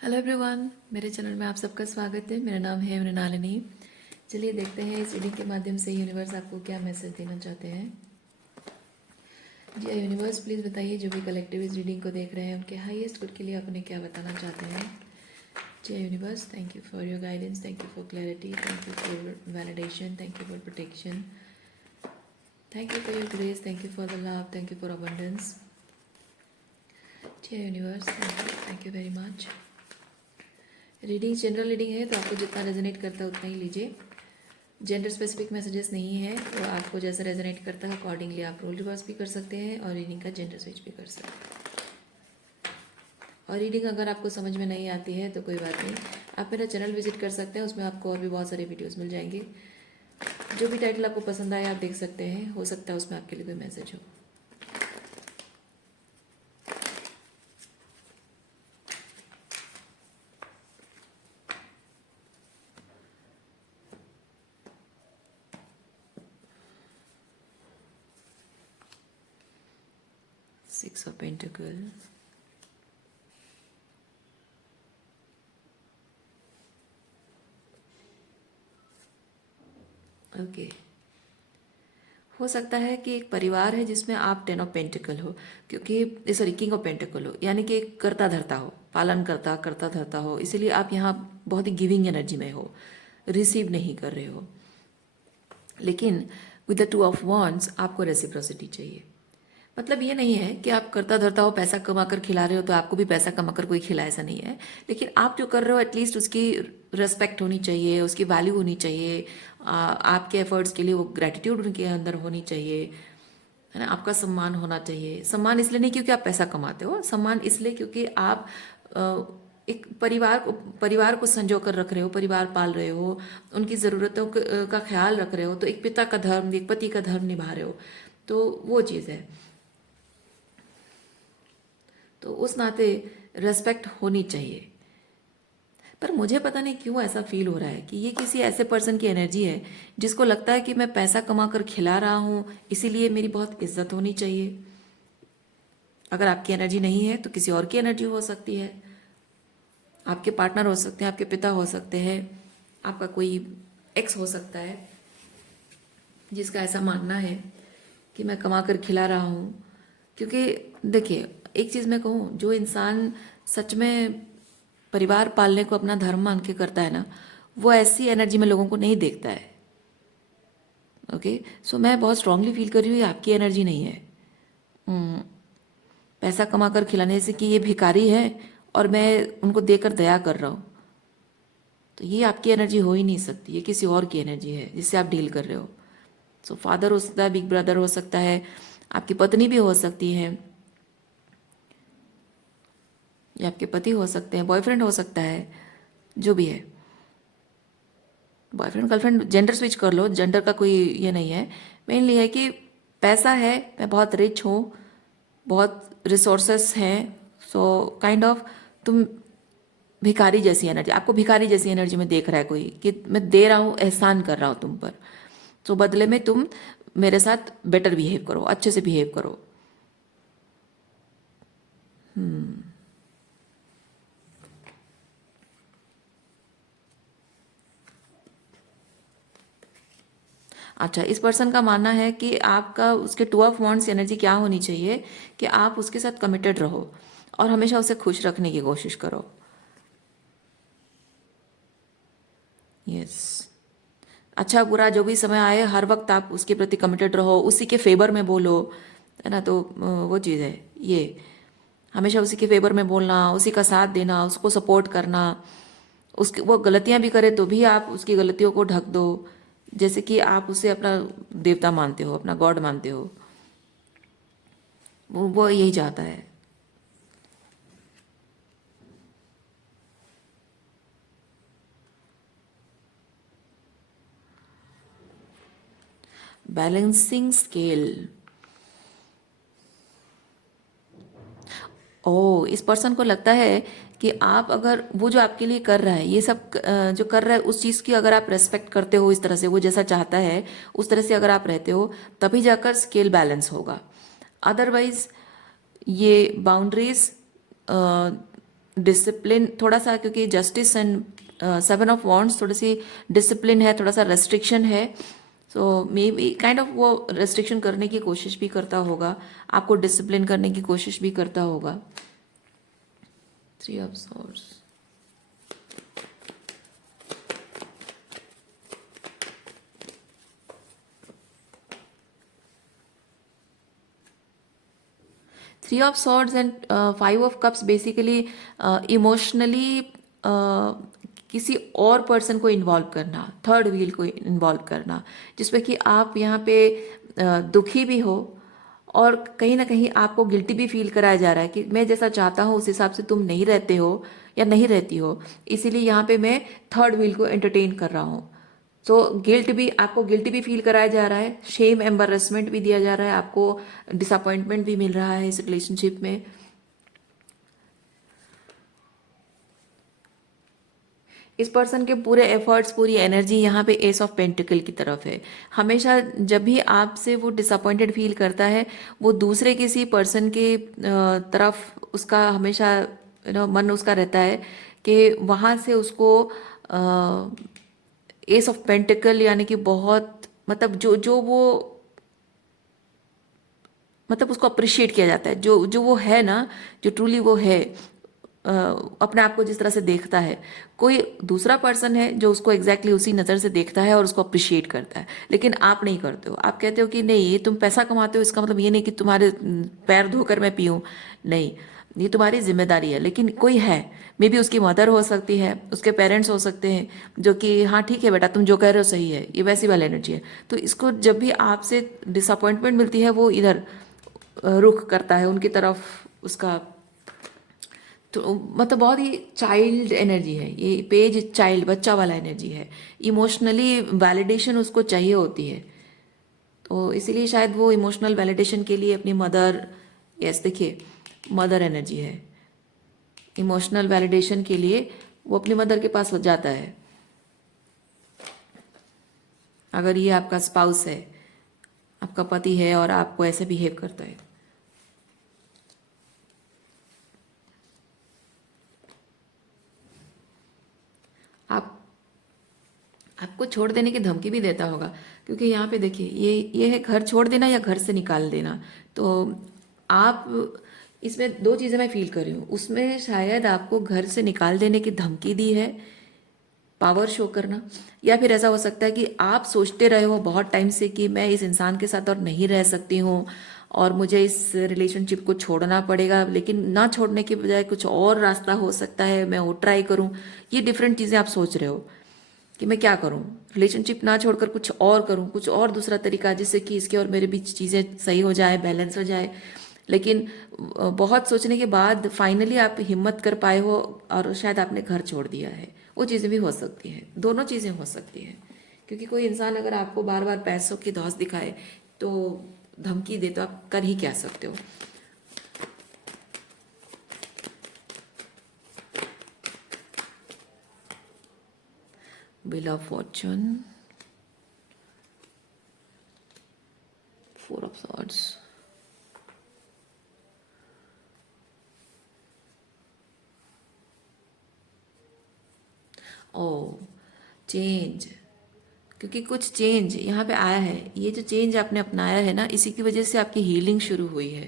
Hello everyone, मेरे channel में आप सबका स्वागत है। मेरा नाम है मृणालिनी। चलिए देखते हैं इस रीडिंग के माध्यम से यूनिवर्स आपको क्या मैसेज देना चाहते हैं। जी यूनिवर्स, प्लीज़ बताइए जो भी कलेक्टिव इस रीडिंग को देख रहे हैं उनके हाईएस्ट गुड के लिए आप उन्हें क्या बताना चाहते हैं। जी universe, thank you for your guidance, thank you for clarity, thank you for validation, thank you for protection, thank you for your grace, thank you for the love, thank you for abundance. जी universe, thank you very much. Reading general reading है तो आपको जितना resonate करता है उतना ही लीजिए। Gender specific messages नहीं है, तो आपको जैसा रेजोनेट करता है अकॉर्डिंगली आप रोल रिवर्स भी कर सकते हैं और रीडिंग का जेंडर स्विच भी कर सकते हैं। और रीडिंग अगर आपको समझ में नहीं आती है तो कोई बात नहीं, आप मेरा चैनल विजिट कर सकते हैं, उसमें आपको और भी बहुत सारे वीडियोस मिल जाएंगे। जो भी टाइटल आपको पसंद आए आप देख सकते हैं, हो सकता है उसमें आपके लिए कोई मैसेज हो। Six of pentacle, okay. हो सकता है कि एक परिवार है जिसमें आप टेन ऑफ पेंटिकल हो, क्योंकि सॉरी किंग ऑफ पेंटिकल हो, यानी कि एक करता धरता हो, पालन करता करता धरता हो, इसीलिए आप यहाँ बहुत ही गिविंग एनर्जी में हो, रिसीव नहीं कर रहे हो। लेकिन with the two of wands आपको रेसिप्रोसिटी चाहिए। मतलब ये नहीं है कि आप करता धरता हो, पैसा कमाकर खिला रहे हो तो आपको भी पैसा कमाकर कोई खिला, ऐसा नहीं है। लेकिन आप जो कर रहे हो एटलीस्ट उसकी रिस्पेक्ट होनी चाहिए, उसकी वैल्यू होनी चाहिए, आपके एफर्ट्स के लिए वो ग्रेटिट्यूड उनके अंदर होनी चाहिए, है ना। आपका सम्मान होना चाहिए। सम्मान इसलिए नहीं क्योंकि आप पैसा कमाते हो, सम्मान इसलिए क्योंकि आप एक परिवार को संजो कर रख रहे हो, परिवार पाल रहे हो, उनकी ज़रूरतों का ख्याल रख रहे हो, तो एक पिता का धर्म, एक पति का धर्म निभा रहे हो, तो वो चीज़ है। तो उस नाते रेस्पेक्ट होनी चाहिए। पर मुझे पता नहीं क्यों ऐसा फील हो रहा है कि ये किसी ऐसे पर्सन की एनर्जी है जिसको लगता है कि मैं पैसा कमा कर खिला रहा हूँ, इसीलिए मेरी बहुत इज्जत होनी चाहिए। अगर आपकी एनर्जी नहीं है तो किसी और की एनर्जी हो सकती है। आपके पार्टनर हो सकते हैं, आपके पिता हो सकते हैं, आपका कोई एक्स हो सकता है जिसका ऐसा मानना है कि मैं कमा कर खिला रहा हूँ। क्योंकि देखिए, एक चीज़ मैं कहूँ, जो इंसान सच में परिवार पालने को अपना धर्म मान के करता है ना, वो ऐसी एनर्जी में लोगों को नहीं देखता है। ओके, सो मैं बहुत स्ट्रांगली फील कर रही हूँ ये आपकी एनर्जी नहीं है। पैसा कमा कर खिलाने से कि ये भिखारी है और मैं उनको देकर दया कर रहा हूँ, तो ये आपकी एनर्जी हो ही नहीं सकती। ये किसी और की एनर्जी है जिससे आप डील कर रहे हो। सो फादर हो सकता है, बिग ब्रदर हो सकता है, आपकी पत्नी भी हो सकती है, या आपके पति हो सकते हैं, बॉयफ्रेंड हो सकता है, जो भी है। बॉयफ्रेंड गर्लफ्रेंड जेंडर स्विच कर लो, जेंडर का कोई ये नहीं है। मेनली है कि पैसा है, मैं बहुत रिच हूँ, बहुत रिसोर्सेस हैं, सो काइंड ऑफ तुम भिखारी जैसी एनर्जी, आपको भिखारी जैसी एनर्जी में देख रहा है कोई कि मैं दे रहा हूँ, एहसान कर रहा हूँ तुम पर, तो बदले में तुम मेरे साथ बेटर बिहेव करो, अच्छे से बिहेव करो। अच्छा, इस पर्सन का मानना है कि आपका उसके टू ऑफ वॉन्ड्स एनर्जी क्या होनी चाहिए कि आप उसके साथ कमिटेड रहो और हमेशा उसे खुश रखने की कोशिश करो। यस, अच्छा बुरा जो भी समय आए हर वक्त आप उसके प्रति कमिटेड रहो, उसी के फेवर में बोलो, है ना। तो वो चीज़ है ये, हमेशा उसी के फेवर में बोलना, उसी का साथ देना, उसको सपोर्ट करना। उसकी वो गलतियां भी करे तो भी आप उसकी गलतियों को ढक दो, जैसे कि आप उसे अपना देवता मानते हो, अपना गॉड मानते हो। वो यही चाहता है। बैलेंसिंग स्केल, ओ इस पर्सन को लगता है कि आप अगर वो जो आपके लिए कर रहा है ये सब जो कर रहा है उस चीज़ की अगर आप रेस्पेक्ट करते हो, इस तरह से वो जैसा चाहता है उस तरह से अगर आप रहते हो, तभी जाकर स्केल बैलेंस होगा। अदरवाइज ये बाउंड्रीज डिसिप्लिन थोड़ा सा, क्योंकि जस्टिस एंड 7 ऑफ वॉन्ड्स थोड़ी सी डिसिप्लिन है, थोड़ा सा रेस्ट्रिक्शन है। सो मे बी काइंड ऑफ वो रेस्ट्रिक्शन करने की कोशिश भी करता होगा, आपको डिसिप्लिन करने की कोशिश भी करता होगा। 3 of swords. 3 of swords and 5 of cups basically emotionally किसी और पर्सन को इन्वॉल्व करना, थर्ड व्हील को इन्वॉल्व करना, जिसमें कि आप यहाँ पे दुखी भी हो और कहीं ना कहीं आपको गिल्टी भी फील कराया जा रहा है कि मैं जैसा चाहता हूँ उस हिसाब से तुम नहीं रहते हो या नहीं रहती हो, इसीलिए यहाँ पे मैं थर्ड व्हील को एंटरटेन कर रहा हूँ। तो गिल्ट भी, आपको गिल्ट भी फील कराया जा रहा है, शेम एम्बेरसमेंट भी दिया जा रहा है, आपको डिसअपॉइंटमेंट भी मिल रहा है इस रिलेशनशिप में। इस पर्सन के पूरे एफर्ट्स, पूरी एनर्जी यहाँ पे एस ऑफ पेंटिकल की तरफ है। हमेशा जब भी आपसे वो डिसअपॉइंटेड फील करता है, वो दूसरे किसी पर्सन के तरफ उसका हमेशा मन उसका रहता है कि वहाँ से उसको एस ऑफ पेंटिकल यानी कि बहुत मतलब जो जो वो मतलब उसको अप्रिशिएट किया जाता है, जो जो वो है ना, जो ट्रूली वो है, अपने आप को जिस तरह से देखता है। कोई दूसरा पर्सन है जो उसको एग्जैक्टली उसी नज़र से देखता है और उसको अप्रिशिएट करता है, लेकिन आप नहीं करते हो। आप कहते हो कि नहीं, ये तुम पैसा कमाते हो, इसका मतलब ये नहीं कि तुम्हारे पैर धोकर मैं पीऊँ, नहीं, ये तुम्हारी जिम्मेदारी है। लेकिन कोई है, मे बी उसकी मदर हो सकती है, उसके पेरेंट्स हो सकते हैं, जो कि हाँ ठीक है बेटा तुम जो कह रहे हो सही है, ये वैसी वाली एनर्जी है। तो इसको जब भी आपसे डिसअपॉइंटमेंट मिलती है, वो इधर रुख करता है उनकी तरफ उसका। तो मतलब बहुत ही चाइल्ड एनर्जी है ये पेज, चाइल्ड बच्चा वाला एनर्जी है। इमोशनली वैलिडेशन उसको चाहिए होती है, तो इसीलिए शायद वो इमोशनल वैलिडेशन के लिए अपनी मदर, यस देखिए मदर एनर्जी है, इमोशनल वैलिडेशन के लिए वो अपनी मदर के पास जाता है। अगर ये आपका स्पाउस है, आपका पति है और आपको ऐसे बिहेव करता है, आप आपको छोड़ देने की धमकी भी देता होगा, क्योंकि यहाँ पे देखिए ये है घर छोड़ देना या घर से निकाल देना। तो आप इसमें दो चीज़ें मैं फील कर रही हूँ, उसमें शायद आपको घर से निकाल देने की धमकी दी है, पावर शो करना, या फिर ऐसा हो सकता है कि आप सोचते रहे हो बहुत टाइम से कि मैं इस इंसान के साथ और नहीं रह सकती हूँ और मुझे इस रिलेशनशिप को छोड़ना पड़ेगा, लेकिन ना छोड़ने के बजाय कुछ और रास्ता हो सकता है, मैं वो ट्राई करूँ। ये डिफरेंट चीज़ें आप सोच रहे हो कि मैं क्या करूं, रिलेशनशिप ना छोड़कर कुछ और करूं, कुछ और दूसरा तरीका जिससे कि इसके और मेरे बीच चीज़ें सही हो जाए, बैलेंस हो जाए। लेकिन बहुत सोचने के बाद फाइनली आप हिम्मत कर पाए हो और शायद आपने घर छोड़ दिया है। वो चीज़ें भी हो सकती हैं, दोनों चीज़ें हो सकती हैं, क्योंकि कोई इंसान अगर आपको बार बार पैसों की धौंस दिखाए, तो धमकी दे, तो आप कर ही क्या सकते हो। Wheel of Fortune, 4 of Swords. ओ चेंज, क्योंकि कुछ चेंज यहाँ पे आया है, ये जो चेंज आपने अपनाया है ना, इसी की वजह से आपकी हीलिंग शुरू हुई है।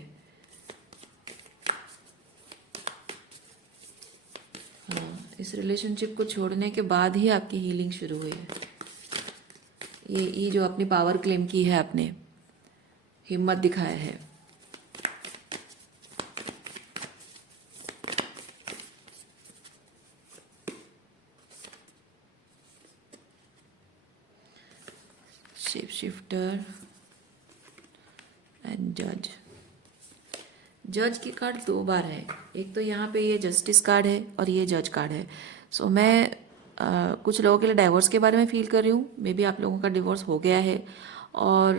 हाँ, इस रिलेशनशिप को छोड़ने के बाद ही आपकी हीलिंग शुरू हुई है। ये जो अपनी पावर क्लेम की है, आपने हिम्मत दिखाया है। शेप शिफ्टर एंड जज। जज की कार्ड 2 बार है, एक तो यहाँ पे ये जस्टिस कार्ड है और ये जज कार्ड है। सो मैं कुछ लोगों के लिए डाइवोर्स के बारे में फील कर रही हूँ, मे बी आप लोगों का डिवोर्स हो गया है और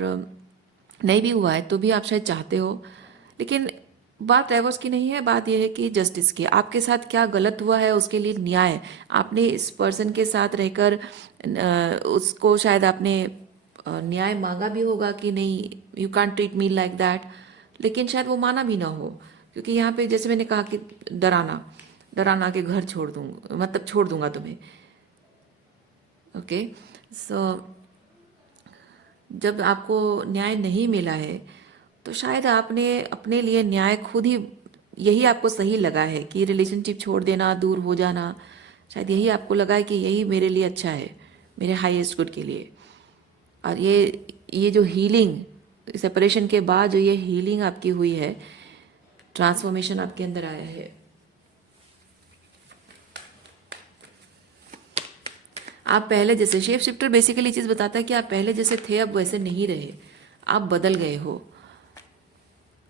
नहीं भी हुआ है तो भी आप शायद चाहते हो। लेकिन बात डाइवोर्स की नहीं है, बात यह है कि जस्टिस की, आपके साथ क्या गलत हुआ है उसके लिए न्याय। आपने इस पर्सन के साथ रहकर उसको शायद आपने न्याय मांगा भी होगा कि नहीं, you can't treat me like that, लेकिन शायद वो माना भी ना हो, क्योंकि यहाँ पे जैसे मैंने कहा कि डराना, डराना के घर छोड़ दूंगा, मतलब छोड़ दूंगा तुम्हें। ओके, सो जब आपको न्याय नहीं मिला है तो शायद आपने अपने लिए न्याय खुद ही, यही आपको सही लगा है कि रिलेशनशिप छोड़ देना, दूर हो जाना, शायद यही आपको लगा है कि यही मेरे लिए अच्छा है, मेरे हाईएस्ट गुड के लिए। और ये जो हीलिंग, सेपरेशन के बाद जो ये हीलिंग आपकी हुई है, ट्रांसफॉर्मेशन आपके अंदर आया है, आप पहले जैसे, शेप शिफ्टर बेसिकली चीज़ बताता है कि आप पहले जैसे थे अब वैसे नहीं रहे, आप बदल गए हो।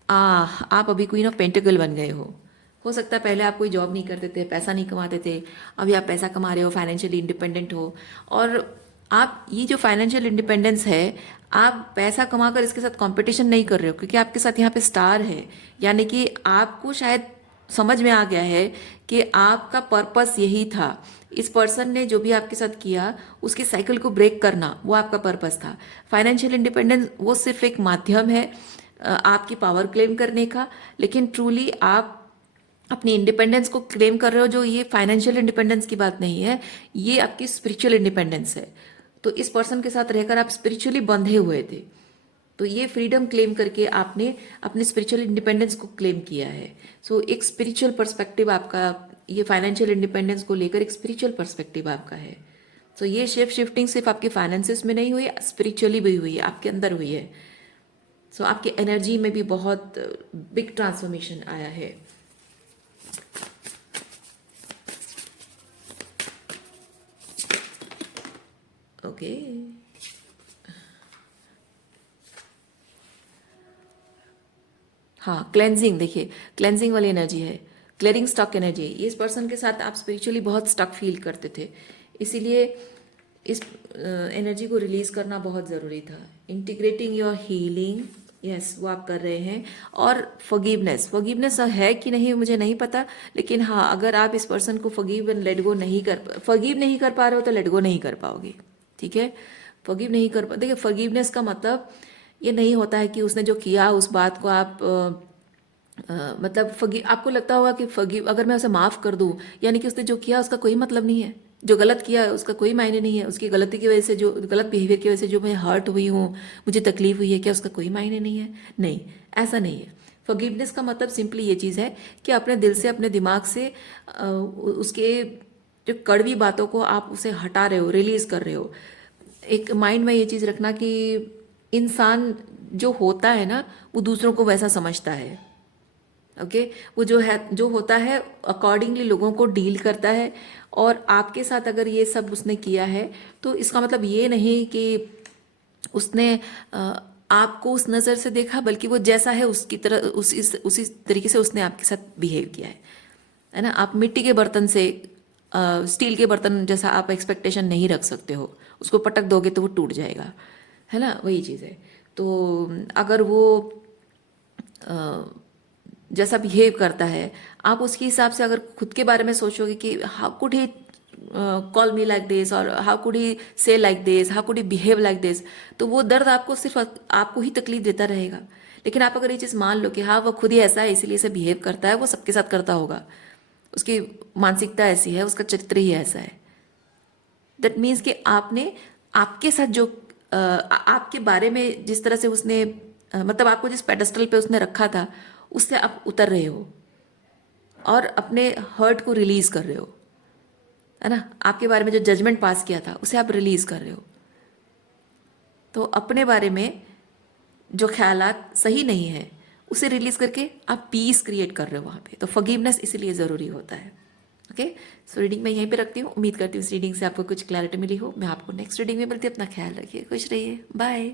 आप अभी क्वीन ऑफ पेंटिकल बन गए हो सकता है पहले आप कोई जॉब नहीं करते थे, पैसा नहीं कमाते थे, अभी आप पैसा कमा रहे हो, फाइनेंशियली इंडिपेंडेंट हो। और आप ये जो फाइनेंशियल इंडिपेंडेंस है, आप पैसा कमाकर इसके साथ कंपटीशन नहीं कर रहे हो, क्योंकि आपके साथ यहाँ पे स्टार है। यानी कि आपको शायद समझ में आ गया है कि आपका पर्पस यही था। इस पर्सन ने जो भी आपके साथ किया, उसके साइकिल को ब्रेक करना, वो आपका पर्पस था। फाइनेंशियल इंडिपेंडेंस वो सिर्फ एक माध्यम है आपकी पावर क्लेम करने का, लेकिन ट्रूली आप अपनी इंडिपेंडेंस को क्लेम कर रहे हो। जो ये फाइनेंशियल इंडिपेंडेंस की बात नहीं है, ये आपकी स्पिरिचुअल इंडिपेंडेंस है। तो इस पर्सन के साथ रहकर आप स्पिरिचुअली बंधे हुए थे, तो ये फ्रीडम क्लेम करके आपने अपने स्पिरिचुअल इंडिपेंडेंस को क्लेम किया है। सो एक स्पिरिचुअल पर्सपेक्टिव आपका, ये फाइनेंशियल इंडिपेंडेंस को लेकर एक स्पिरिचुअल पर्सपेक्टिव आपका है। सो ये शेप शिफ्टिंग सिर्फ आपके फाइनेंसिस में नहीं हुई, स्पिरिचुअली भी हुई है, आपके अंदर हुई है। सो आपकी एनर्जी में भी बहुत बिग ट्रांसफॉर्मेशन आया है। ओके, हाँ, क्लेंजिंग, देखिए क्लेंजिंग वाली एनर्जी है, क्लियरिंग स्टक एनर्जी है। ये इस पर्सन के साथ आप स्पिरिचुअली बहुत स्टक फील करते थे, इसीलिए इस एनर्जी को रिलीज करना बहुत ज़रूरी था। इंटीग्रेटिंग योर हीलिंग, यस, वो आप कर रहे हैं। और फॉरगिवनेस, फॉरगिवनेस है कि नहीं मुझे नहीं पता, लेकिन हाँ, अगर आप इस पर्सन को फॉरगिव एंड लेट गो नहीं कर पा रहे हो तो लेट गो नहीं कर पाओगे। ठीक है, फॉरगिव नहीं कर पा, देखिए फॉरगिवनेस का मतलब ये नहीं होता है कि उसने जो किया उस बात को आप मतलब फॉरगिव, आपको लगता होगा कि फॉरगिव, अगर मैं उसे माफ़ कर दूं, यानी कि उसने जो किया उसका कोई मतलब नहीं है, जो गलत किया उसका कोई मायने नहीं है, उसकी गलती की वजह से, जो गलत बिहेवियर की वजह से जो मैं हर्ट हुई हूँ, मुझे तकलीफ हुई है, क्या उसका कोई मायने नहीं है? नहीं, ऐसा नहीं है। फॉरगिवनेस का मतलब सिंपली ये चीज़ है कि अपने दिल से, अपने दिमाग से उसके जो कड़वी बातों को आप उसे हटा रहे हो, रिलीज कर रहे हो। एक माइंड में ये चीज़ रखना कि इंसान जो होता है ना, वो दूसरों को वैसा समझता है। ओके, वो जो है, जो होता है अकॉर्डिंगली लोगों को डील करता है। और आपके साथ अगर ये सब उसने किया है, तो इसका मतलब ये नहीं कि उसने आपको उस नज़र से देखा, बल्कि वो जैसा है उसकी तरह, उसी तरीके से उसने आपके साथ बिहेव किया है ना। आप मिट्टी के बर्तन से स्टील के बर्तन जैसा आप एक्सपेक्टेशन नहीं रख सकते हो, उसको पटक दोगे तो वो टूट जाएगा, है ना, वही चीज़ है। तो अगर वो जैसा बिहेव करता है, आप उसके हिसाब से अगर खुद के बारे में सोचोगे कि how could he call me like this, और हाउ कुड ही से like this, how could he behave like this, तो वो दर्द आपको सिर्फ आपको ही तकलीफ देता रहेगा। लेकिन आप अगर ये चीज़ मान लो कि हाँ, वो खुद ही ऐसा है इसीलिए से बिहेव करता है, वो सबके साथ करता होगा, उसकी मानसिकता ऐसी है, उसका चरित्र ही ऐसा है, दैट मीन्स कि आपने आपके साथ जो आपके बारे में जिस तरह से उसने मतलब आपको जिस पेडेस्टल पे उसने रखा था, उससे आप उतर रहे हो और अपने हर्ट को रिलीज कर रहे हो, है ना। आपके बारे में जो जजमेंट पास किया था उसे आप रिलीज कर रहे हो। तो अपने बारे में जो ख्यालात सही नहीं है उसे रिलीज करके आप पीस क्रिएट कर रहे हो वहाँ पे। तो फॉरगिवनेस इसीलिए ज़रूरी होता है। ओके, सो रीडिंग मैं यहीं पे रखती हूँ। उम्मीद करती हूँ इस रीडिंग से आपको कुछ क्लैरिटी मिली हो। मैं आपको नेक्स्ट रीडिंग में मिलती हूँ। अपना ख्याल रखिए, खुश रहिए, बाय।